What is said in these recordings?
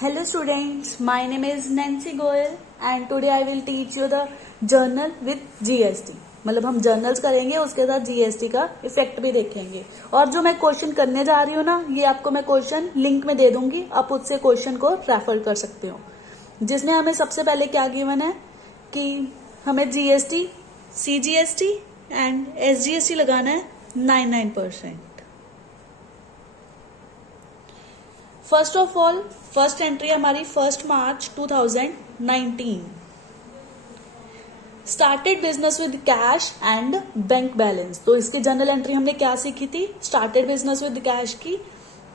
Hello students, my name is Nancy Goyal and today I will teach you the journal with GST। मतलब हम journals करेंगे, उसके साथ GST का effect भी देखेंगे। और जो मैं क्वेश्चन करने जा रही हूँ ना, ये आपको मैं क्वेश्चन लिंक में दे दूंगी, आप उससे क्वेश्चन को रेफर कर सकते हो। जिसमें हमें सबसे पहले क्या गिवन है कि हमें जीएसटी, सीजीएसटी एंड एसजीएसटी लगाना है 99%। First of all, first entry हमारी 1 मार्च 2019। Started business with cash and bank balance. तो इसकी जनरल एंट्री हमने क्या सीखी थी? स्टार्टेड बिजनेस विद कैश की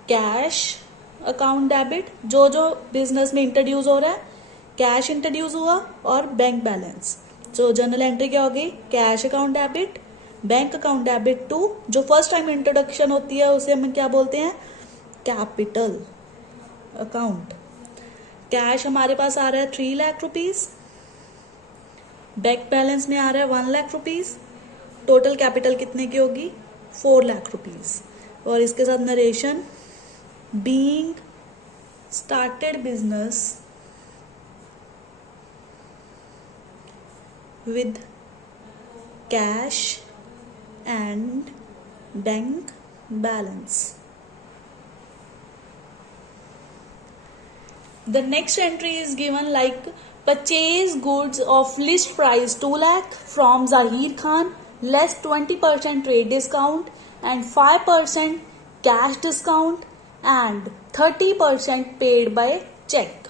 कैश अकाउंट डेबिट, जो जो बिजनेस में इंट्रोड्यूस हो रहा है कैश इंट्रोड्यूस हुआ, और बैंक बैलेंस। जो जनरल एंट्री क्या होगी? Cash account debit, bank account debit to, जो फर्स्ट टाइम इंट्रोडक्शन होती है उसे हम क्या बोलते हैं? Capital account. कैश हमारे पास आ रहा है 3 लाख रुपीज, बैंक बैलेंस में आ रहा है 1 लाख रुपीज, टोटल कैपिटल कितने की होगी? 4 लाख रुपीज। और इसके साथ narration, being started business with cash and bank balance. The next entry is given like purchase goods of list price 2 lakh from Zahir Khan, less 20% trade discount and 5% cash discount and 30% paid by check।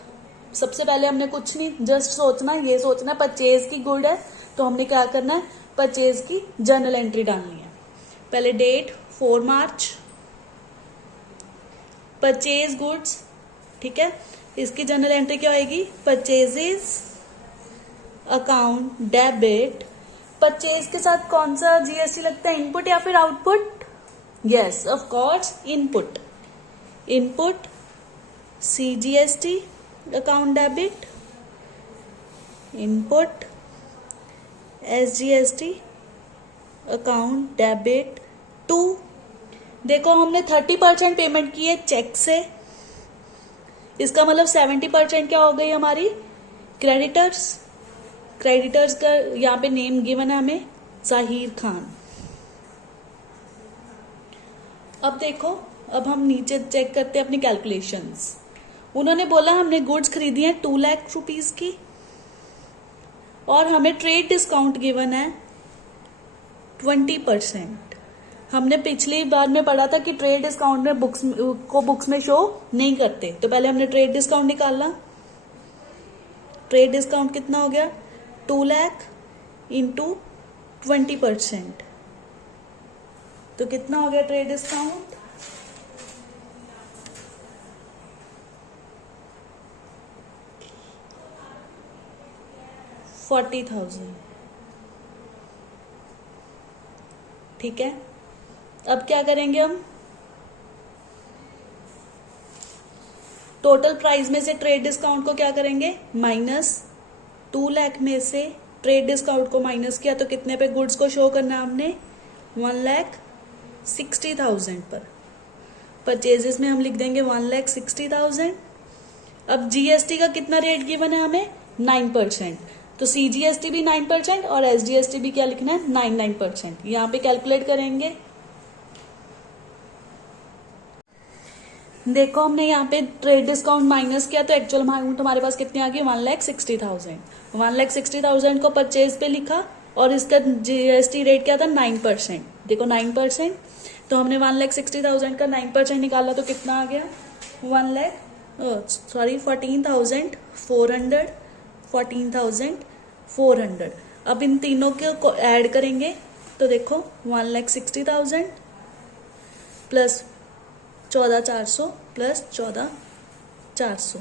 सबसे पहले हमने कुछ नहीं, just सोचना, ये सोचना purchase की good है तो हमने क्या करना है? परचेज की जर्नल एंट्री डालनी है। पहले डेट 4 मार्च, परचेज गुड्स, ठीक है। इसकी जनरल एंट्री क्या होगी? Purchases account debit. परचेज के साथ कौन सा जीएसटी लगता है? इनपुट या फिर output? Yes, of course input. Input CGST account debit, input SGST account debit to. देखो हमने 30% पेमेंट की है चेक से, इसका मतलब 70% क्या हो गई हमारी? क्रेडिटर्स। क्रेडिटर्स का यहाँ पे नेम गिवन है हमें जाहिर खान। अब देखो, अब हम नीचे चेक करते हैं अपनी कैलकुलेशंस। उन्होंने बोला हमने गुड्स खरीदी है 2 लाख रुपीज की और हमें ट्रेड डिस्काउंट गिवन है 20%। हमने पिछली बार में पढ़ा था कि ट्रेड डिस्काउंट में बुक्स में शो नहीं करते, तो पहले हमने ट्रेड डिस्काउंट निकाला। ट्रेड डिस्काउंट कितना हो गया? 2 लाख इंटू 20%, तो कितना हो गया ट्रेड डिस्काउंट? 40,000। ठीक है, अब क्या करेंगे हम? टोटल प्राइस में से ट्रेड डिस्काउंट को क्या करेंगे? माइनस। 2 लाख में से ट्रेड डिस्काउंट को माइनस किया तो कितने पे गुड्स को शो करना हमने? 1,60,000 पर। परचेजेस में हम लिख देंगे 1,60,000। अब जीएसटी का कितना रेट गिवन है हमें? 9%। तो सीजीएसटी भी 9% और एसजीएसटी भी क्या लिखना है? 9%। यहाँ पे कैलकुलेट करेंगे। देखो हमने यहाँ पे ट्रेड डिस्काउंट माइनस किया तो एक्चुअल अमाउंट हमारे पास कितनी आ गई? 1,60,000। 1,60,000 को परचेज पे लिखा और इसका जीएसटी रेट क्या था? 9%। देखो 9%, तो हमने 1,60,000 का 9% निकाला तो कितना आ गया? 14,400। 14,400। अब इन तीनों को ऐड करेंगे तो देखो 1,60,000 प्लस 14,400 प्लस 14,400,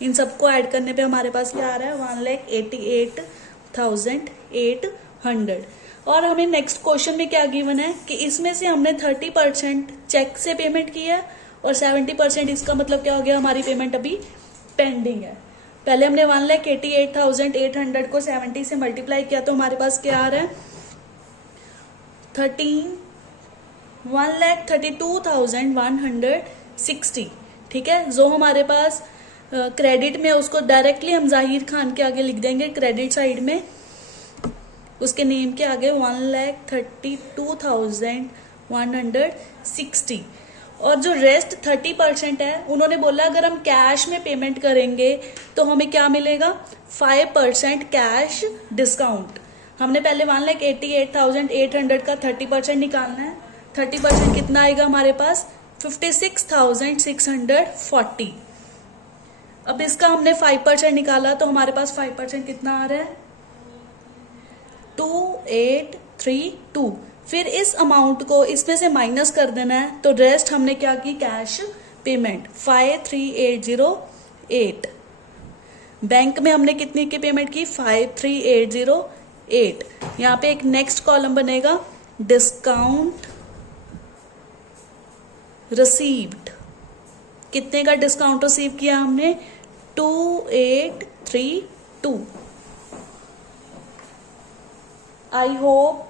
इन सबको ऐड करने पे हमारे पास क्या आ रहा है? 1,88,800। और हमें नेक्स्ट क्वेश्चन में क्या गिवन है कि इसमें से हमने 30% चेक से पेमेंट की है और 70%, इसका मतलब क्या हो गया? हमारी पेमेंट अभी पेंडिंग है। पहले हमने 1,88,800 को 70 से मल्टीप्लाई किया तो हमारे पास क्या आ रहा है? 1,32,160। ठीक है, जो हमारे पास क्रेडिट में उसको डायरेक्टली हम जाहिर खान के आगे लिख देंगे क्रेडिट साइड में, उसके नेम के आगे 1,32,160। और जो रेस्ट 30% है, उन्होंने बोला अगर हम कैश में पेमेंट करेंगे तो हमें क्या मिलेगा, 5% कैश डिस्काउंट। हमने पहले 1,88,800 का 30% निकालना है। 30% कितना आएगा हमारे पास, 56,640। अब इसका हमने 5% निकाला तो हमारे पास 5% कितना आ रहा है, 2832। फिर इस अमाउंट को इसमें से माइनस कर देना है, तो रेस्ट हमने क्या की, कैश पेमेंट 53,808। बैंक में हमने कितनी की पेमेंट की, 53,808। यहाँ पे एक नेक्स्ट कॉलम बनेगा डिस्काउंट रिसीव्ड। कितने का डिस्काउंट रिसीव किया हमने, 2832। I hope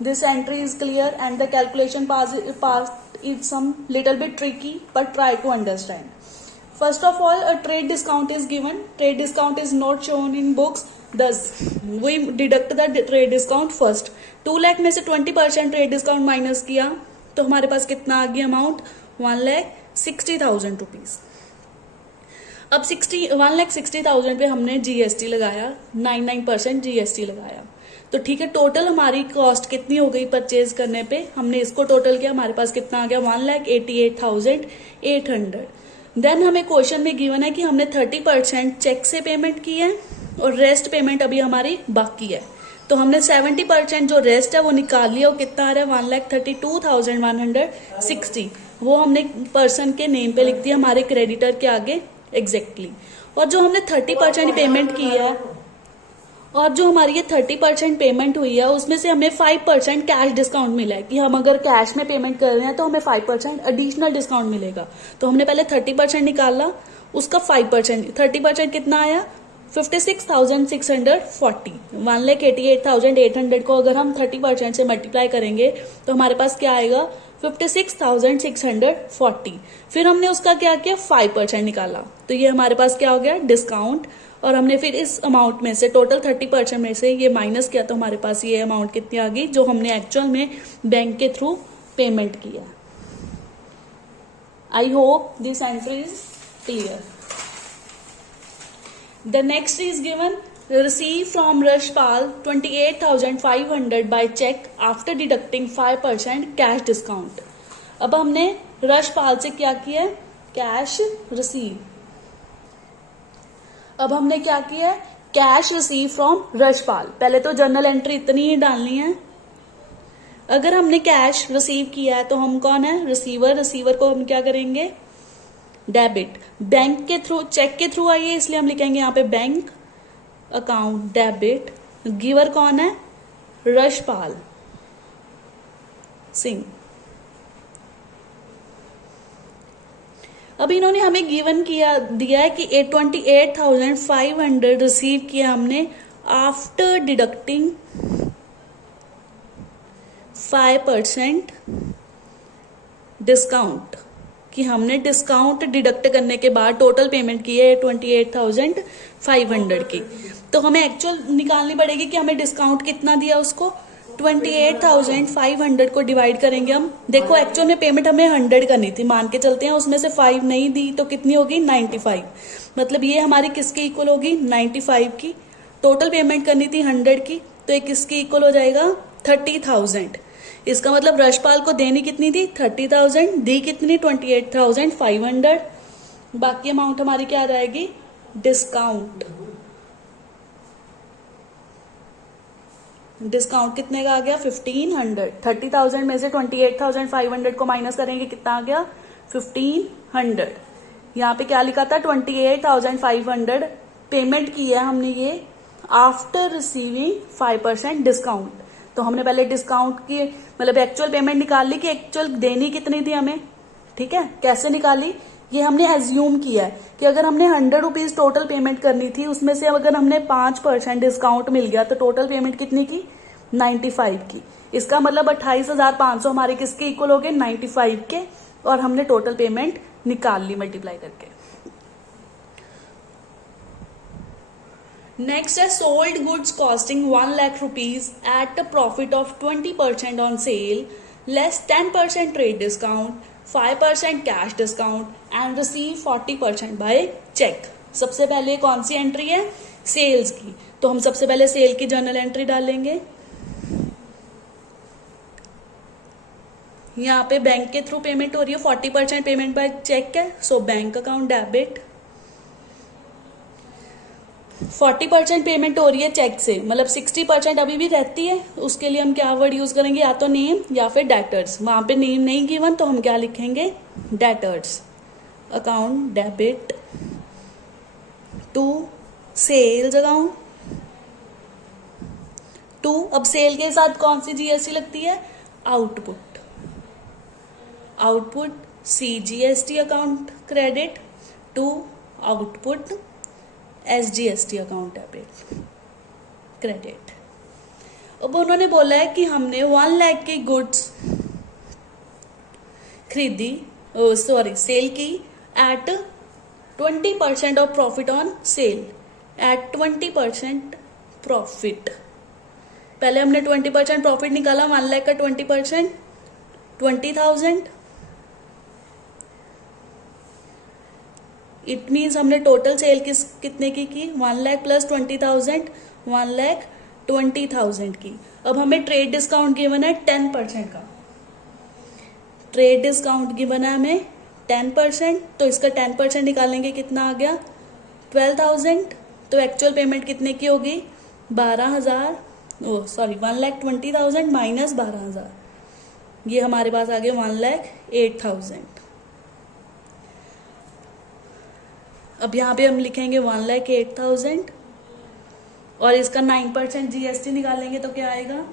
this entry is clear and the calculation part is some little bit tricky, but try to understand. First of all, a trade discount is given. Trade discount is not shown in books. Thus, we deduct the trade discount first. 2 lakh में से 20% trade discount minus किया तो हमारे पास कितना आ गया amount, 1,60,000 rupees. अब 1,60,000 पे हमने जीएसटी लगाया, 99% जीएसटी लगाया। तो ठीक है, टोटल हमारी कॉस्ट कितनी हो गई परचेज करने पे, हमने इसको टोटल किया, हमारे पास कितना आ गया, 1,88,800। देन हमें क्वेश्चन में गिवन है कि हमने 30% चेक से पेमेंट की है और रेस्ट पेमेंट अभी हमारी बाकी है। तो हमने 70% जो रेस्ट है वो निकाल लिया, वो कितना आ रहा है, 1,32,160। वो हमने पर्सन के नेम पे लिख दिया हमारे क्रेडिटर के आगे एग्जैक्टली। और जो हमने 30% पेमेंट की है, और जो हमारी ये 30% पेमेंट हुई है, उसमें से हमें 5% कैश डिस्काउंट मिला है कि हम अगर कैश में पेमेंट कर रहे हैं तो हमें 5% एडिशनल डिस्काउंट मिलेगा। तो हमने पहले 30% निकाला, उसका 5%, 30% कितना आया, 56,640। 1,88,800 को अगर हम 30% से मल्टीप्लाई करेंगे तो हमारे पास क्या आएगा, 56,640। फिर हमने उसका क्या किया, 5% निकाला, तो ये हमारे पास क्या हो गया, डिस्काउंट। और हमने फिर इस अमाउंट में से टोटल 30% में से ये माइनस किया, तो हमारे पास ये अमाउंट कितनी आ गई जो हमने एक्चुअल में बैंक के थ्रू पेमेंट किया। I hope this entry is clear. The next is given, receive from Rashpal 28,500 by check after deducting 5% cash discount. अब हमने रशपाल से क्या किया, कैश रिसीव। अब हमने क्या किया, कैश रिसीव फ्रॉम रशपाल। पहले तो जर्नल एंट्री इतनी ही डालनी है। अगर हमने कैश रिसीव किया है तो हम कौन है, रिसीवर। रिसीवर को हम क्या करेंगे, डेबिट। बैंक के थ्रू, चेक के थ्रू आई है इसलिए हम लिखेंगे यहाँ पे बैंक अकाउंट डेबिट। गिवर कौन है, रशपाल सिंह। अब इन्होंने हमें गिवन किया दिया है कि 28,500 रिसीव किया हमने आफ्टर डिडक्टिंग 5% डिस्काउंट, कि हमने डिस्काउंट डिडक्ट करने के बाद टोटल पेमेंट की है 28,500 की। तो हमें एक्चुअल निकालनी पड़ेगी कि हमें डिस्काउंट कितना दिया उसको, 28,500 को डिवाइड करेंगे हम। देखो एक्चुअल में पेमेंट हमें 100 करनी थी, मान के चलते हैं, उसमें से 5 नहीं दी तो कितनी होगी, 95। मतलब ये हमारी किसके इक्वल होगी, 95 की। टोटल पेमेंट करनी थी 100 की, तो ये किसके इक्वल हो जाएगा, 30,000। इसका मतलब रशपाल को देनी कितनी थी, 30,000, दी कितनी, 28,500। बाकी अमाउंट हमारी क्या आ जाएगी, डिस्काउंट। डिस्काउंट कितने का आ गया, 1,500। 30,000 में से 28,500 को माइनस करेंगे, कितना आ गया, 1,500। यहाँ पे क्या लिखा था, 28,500 पेमेंट की है हमने ये आफ्टर रिसीविंग 5% डिस्काउंट। तो हमने पहले डिस्काउंट की मतलब एक्चुअल पेमेंट निकाल ली कि एक्चुअल देनी कितनी थी हमें, ठीक है। कैसे निकाली, ये हमने एज्यूम किया है कि अगर हमने 100 रुपीज टोटल पेमेंट करनी थी, उसमें से अगर हमने 5% डिस्काउंट मिल गया तो टोटल पेमेंट कितनी की, 95 की। इसका मतलब 28,500 हमारे किसके इक्वल हो गए, 95 के। और हमने टोटल पेमेंट निकाल ली मल्टीप्लाई करके। नेक्स्ट है sold goods costing 1 lakh rupees at a profit of 20% on sale less 10% trade discount 5% cash discount and receive 40% by cheque. सबसे पहले कौन सी एंट्री है? सेल्स की। तो हम सबसे पहले सेल की जर्नल एंट्री डालेंगे। यहाँ पे बैंक के थ्रू पेमेंट हो रही है, 40% पेमेंट बाय चेक है, so bank account debit. 40% payment हो रही है चेक से, मतलब 60% अभी भी रहती है। उसके लिए हम क्या वर्ड यूज करेंगे? या तो नेम या फिर डेटर्स। वहां पे नेम नहीं गिवन तो हम क्या लिखेंगे? Debtors. Account debit to sales account to. अब सेल के साथ कौन सी जीएसटी लगती है? Output. Output CGST account credit to output SGST account debit credit. अब उन्होंने बोला है कि हमने 1 लाख की गुड्स खरीदी, सेल की at 20% of profit on sale, at 20% profit. पहले हमने 20% प्रॉफिट निकाला, 1 लाख का 20% 20,000। इट मीन्स हमने टोटल सेल कितने की 1 लाख प्लस 20,000, 1,20,000 की। अब हमें ट्रेड डिस्काउंट गिवन है 10% का। ट्रेड डिस्काउंट गिवन है हमें 10%, तो इसका 10% निकालेंगे, कितना आ गया? 12,000। तो एक्चुअल पेमेंट कितने की होगी? 12,000, 1,20,000 माइनस 12,000, ये हमारे पास आ गया 1,08,000। अब यहाँ पे हम लिखेंगे 1,08,000 और इसका 9% GST निकालेंगे तो क्या आएगा?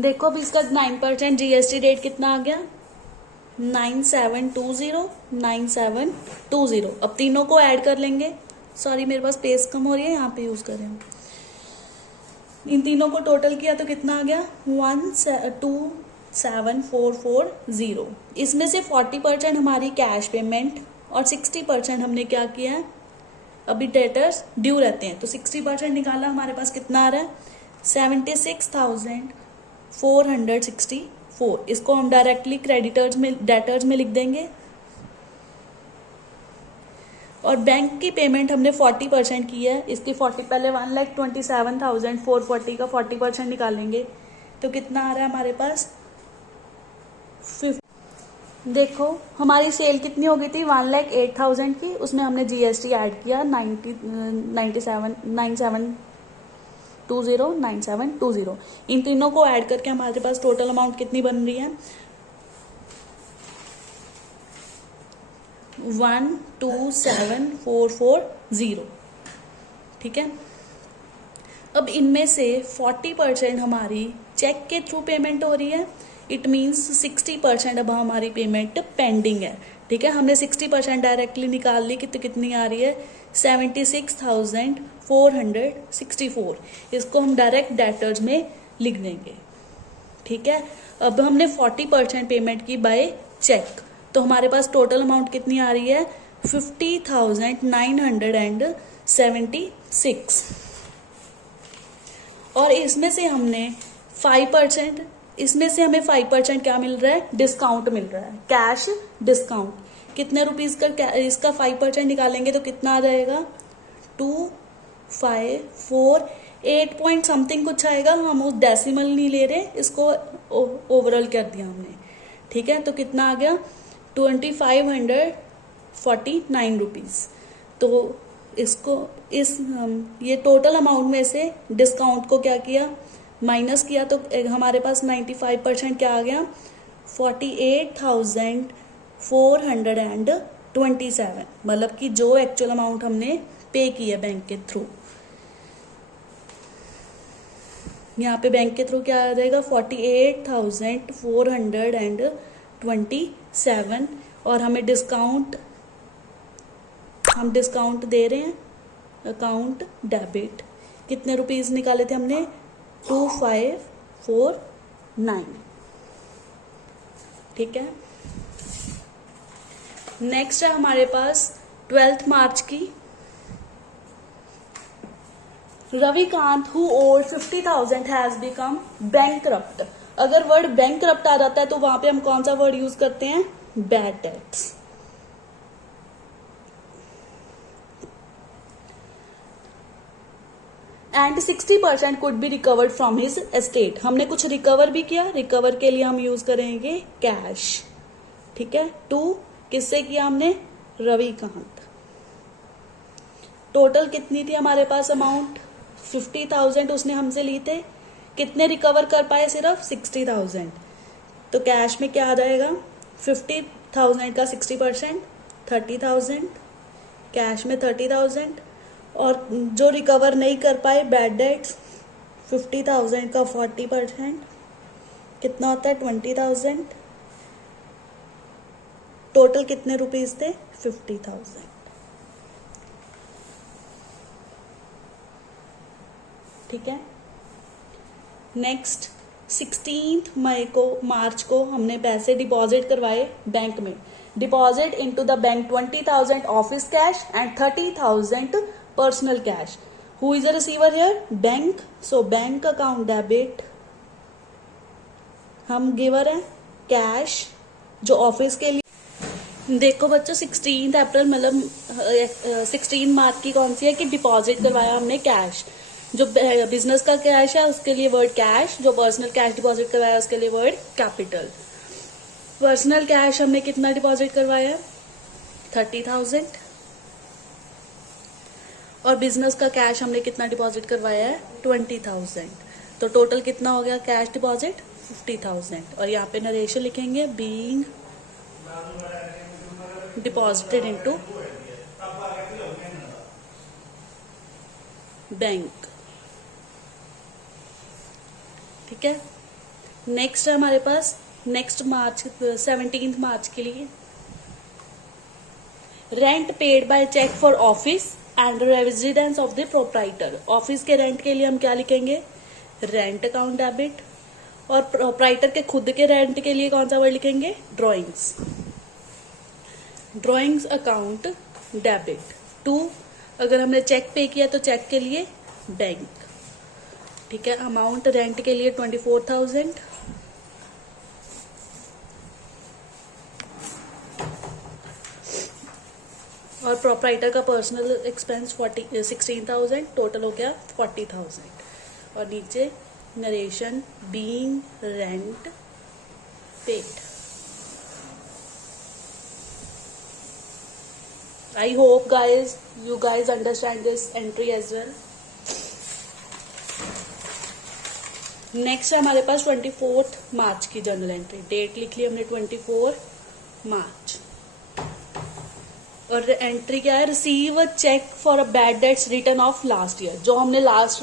देखो अब इसका 9% GST रेट कितना आ गया? 9720, 9720। अब तीनों को ऐड कर लेंगे। सॉरी मेरे पास स्पेस कम हो रही है, यहाँ पे यूज करें। इन तीनों को टोटल किया तो कितना आ गया? 1,27,440। इसमें से 40% हमारी कैश पेमेंट और 60% हमने क्या किया है? अभी डेटर्स ड्यू रहते हैं, तो 60% निकाला, हमारे पास कितना आ रहा है? 76,464। इसको हम डायरेक्टली क्रेडिटर्स में, डेटर्स में लिख देंगे। और बैंक की पेमेंट हमने 40% की है, इसकी 40, पहले 1,27,440 का 40% निकालेंगे तो कितना आ रहा है हमारे पास? 50। देखो हमारी सेल कितनी हो गई थी? 1,08,000 की, उसमें हमने GST ऐड किया 9720। इन तीनों को ऐड करके हमारे पास टोटल अमाउंट कितनी बन रही है? 1,27,440। ठीक है। अब इनमें से 40% हमारी चेक के थ्रू पेमेंट हो रही है। इट मीन्स 60% अब हमारी पेमेंट पेंडिंग है। ठीक है, हमने 60% डायरेक्टली निकाल ली, तो कितनी आ रही है? 76,464। इसको हम डायरेक्ट डेटर्स में लिख देंगे। ठीक है, अब हमने 40% पेमेंट की बाय चेक, तो हमारे पास टोटल अमाउंट कितनी आ रही है? 50,976। और इसमें से हमें 5% क्या मिल रहा है? डिस्काउंट मिल रहा है, कैश डिस्काउंट। कितने रुपीज का इसका 5% निकालेंगे तो कितना आ जाएगा? 2,548 पॉइंट समथिंग कुछ आएगा। हम उस डेसिमल नहीं ले रहे, इसको ओवरऑल कर दिया हमने। ठीक है, तो कितना आ गया? 2,549 रुपीज। तो इसको ये टोटल अमाउंट में से डिस्काउंट को क्या किया? माइनस किया, तो हमारे पास 95% क्या आ गया? 48,427। मतलब कि जो एक्चुअल अमाउंट हमने पे की है बैंक के थ्रू। यहाँ पे बैंक के थ्रू क्या आ जाएगा? 48,427। और हमें डिस्काउंट दे रहे हैं, अकाउंट डेबिट। कितने रुपीज निकाले थे हमने? 2,549। ठीक है, नेक्स्ट है हमारे पास 12 मार्च की, Ravikant who old 50,000 has become bankrupt. अगर वर्ड बैंकक्रप्ट आ जाता है तो वहां पे हम कौन सा वर्ड यूज करते हैं, bad debts. And 60% could be recovered from his estate. हमने कुछ रिकवर भी किया, रिकवर के लिए हम यूज करेंगे कैश। ठीक है, टू किससे किया हमने, रविकांत। टोटल कितनी थी हमारे पास अमाउंट, 50,000 उसने हमसे ली थे, कितने रिकवर कर पाए, सिर्फ 60,000। तो कैश में क्या आ जाएगा, 50,000 का 60%, 30,000, कैश में 30,000, और जो रिकवर नहीं कर पाए बैड डेट्स, 50,000 का 40% कितना होता है, 20,000। टोटल कितने रुपीज थे, 50,000। ठीक है, नेक्स्ट 16 मार्च को हमने पैसे डिपॉजिट करवाए बैंक में। Deposit into the bank 20,000 office cash and 30,000 personal cash. Who is a receiver here, bank. So bank account debit, हम गिवर है कैश जो ऑफिस के लिए। देखो बच्चों 16 अप्रैल मतलब 16 मार्च की कौन सी है कि डिपॉजिट करवाया हमने कैश। जो बिजनेस का कैश है उसके लिए वर्ड कैश, जो पर्सनल कैश डिपॉजिट करवाया उसके लिए वर्ड कैपिटल। पर्सनल कैश हमने कितना डिपॉजिट करवाया, 30,000, और बिजनेस का कैश हमने कितना डिपॉजिट करवाया है, 20,000। तो टोटल कितना हो गया कैश डिपॉजिट, 50,000। और यहाँ पे नरेशन लिखेंगे, बीइंग डिपॉजिटेड इनटू बैंक। ठीक है, नेक्स्ट है हमारे पास नेक्स्ट मार्च 17 मार्च के लिए, rent paid by cheque for office and residence of the proprietor. Office के रेंट के लिए हम क्या लिखेंगे, रेंट अकाउंट डेबिट, और प्रोप्राइटर के खुद के रेंट के लिए कौन सा वर्ड लिखेंगे, drawings. Drawings account debit. To अगर हमने चेक पे किया तो चेक के लिए बैंक। ठीक है, अमाउंट रेंट के लिए 24,000, और प्रोप्राइटर का पर्सनल एक्सपेंस 16,000, टोटल हो गया 40,000। और नीचे narration, being rent paid. I hope you guys understand this entry as well. Next है हमारे पास 24 मार्च की जर्नल एंट्री। डेट लिख ली हमने 24 मार्च, और एंट्री क्या है, receive a cheque for a bad debts return of last year. जो हमने last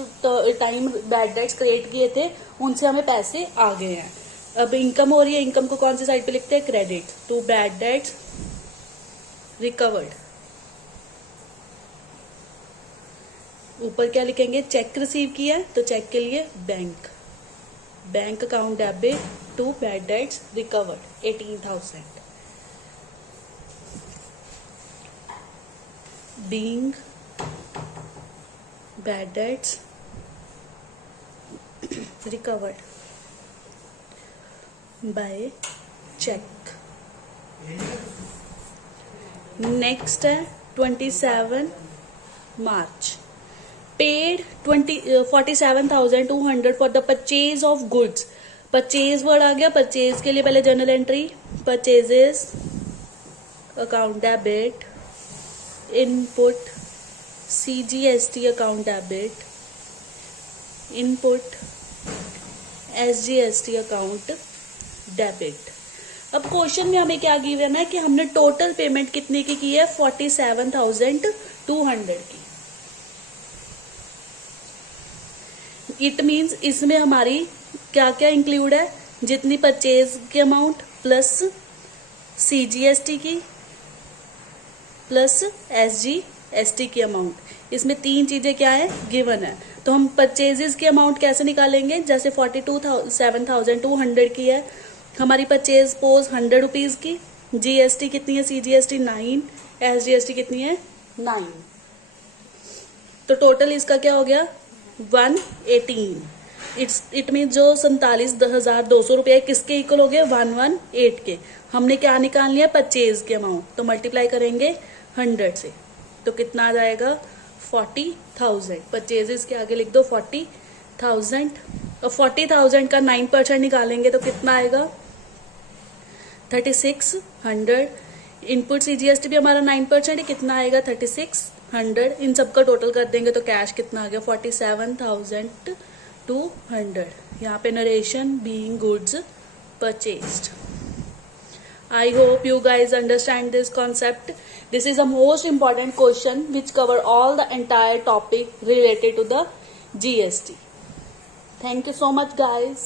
time bad debts create किए थे उनसे हमें पैसे आ गए हैं। अब इनकम हो रही है, इनकम को कौन सी साइड पे लिखते हैं, credit to bad debts recovered. ऊपर क्या लिखेंगे, चेक रिसीव किया है तो चेक के लिए bank, bank account debit to bad debts recovered 18,000। Being bad debts recovered by cheque. Next है 27 March, paid 47,200 for the purchase of goods. Purchase word आ गया, परचेज के लिए पहले journal entry, purchases account debit, input CGST account debit, input SGST account debit. अब question में हमें क्या गिवन है कि हमने टोटल पेमेंट कितने की है, 47,200 की। इट मीन्स इसमें हमारी क्या क्या इंक्लूड है, जितनी परचेज की अमाउंट प्लस CGST की प्लस SGST की अमाउंट, इसमें तीन चीजें क्या है, गिवन है। तो हम परचेजेस की अमाउंट कैसे निकालेंगे, जैसे 47,200 की है, हमारी परचेज पोज 100 रुपीज की, जीएसटी कितनी है, सीजीएसटी 9, एसजीएसटी कितनी है 9, तो टोटल इसका क्या हो गया 118। इट मीन जो 47,200 रुपये किसके इक्वल हो गए 118 के। हमने क्या निकाल लिया परचेज के अमाउंट, तो मल्टीप्लाई करेंगे 100 से, तो कितना आ जाएगा 40,000। परचेजेस के आगे लिख दो 40,000, और 40,000 का 9% निकालेंगे तो कितना आएगा 3600। इनपुट सीजीएसटी भी हमारा 9% है, कितना आएगा 3600। इन सब का टोटल कर देंगे तो कैश कितना आ गया 47,200। यहाँ पे narration being goods purchased. I hope you guys understand this concept. This is a most important question which cover all the entire topic related to the GST. Thank you so much guys.